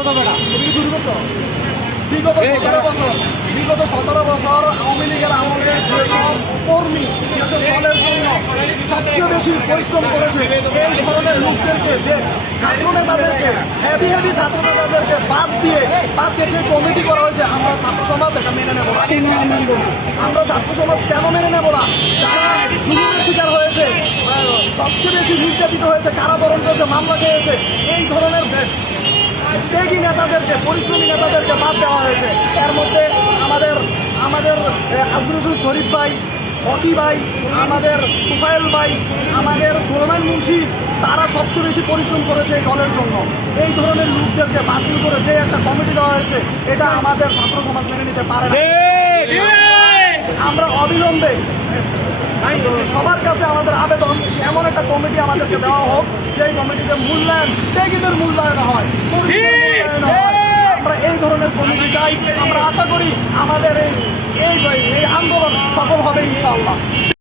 কথা বেটা তুমি কি শুরু করছ? বিগত সতেরো বছর বিগত সতেরো বছর আওয়ামী লীগের আমলে যেসব কর্মী যেসব দলের জন্য সবচেয়ে বেশি পরিশ্রম করেছে এই ধরনের লোকদেরকে ছাত্র নেতাদেরকে হেভি হেভি ছাত্র নেতাদেরকে বাদ দিয়ে বাদ দিয়ে কমিটি করা হয়েছে আমরা ছাত্র সমাজ এটা মেনে নেব না। আমরা ছাত্র সমাজ কেন মেনে নেব না? যারা জুলুমের শিকার হয়েছে সবচেয়ে বেশি নির্যাতিত হয়েছে কারাবরণ করেছে মামলা খেয়েছে এই ধরনের ত্যাগী নেতাদেরকে পরিশ্রমী নেতাদেরকে বাদ দেওয়া হয়েছে। এর মধ্যে আমাদের আমাদের হোসেন শরীফ ভাই হকি ভাই আমাদের তুফাইল ভাই আমাদের সোলমান মুন্সি তারা সবচেয়ে বেশি পরিশ্রম করেছে এই দলের জন্য। এই ধরনের লোকদেরকে বাতিল করে যে একটা কমিটি দেওয়া হয়েছে এটা আমাদের ছাত্র সমাজ মেনে নিতে পারে না। আমরা অবিলম্বে সবার কাছে আমাদের আবেদন, এমন একটা কমিটি আমাদেরকে দেওয়া হোক সেই কমিটিতে মূল্যায়ন ত্যাগীদের মূল্যায়ন হয়। আমরা এই ধরনের কমিটি চাই আমরা আশা করি আমাদের এই এই এই আন্দোলন সফল হবে ইনশাআল্লাহ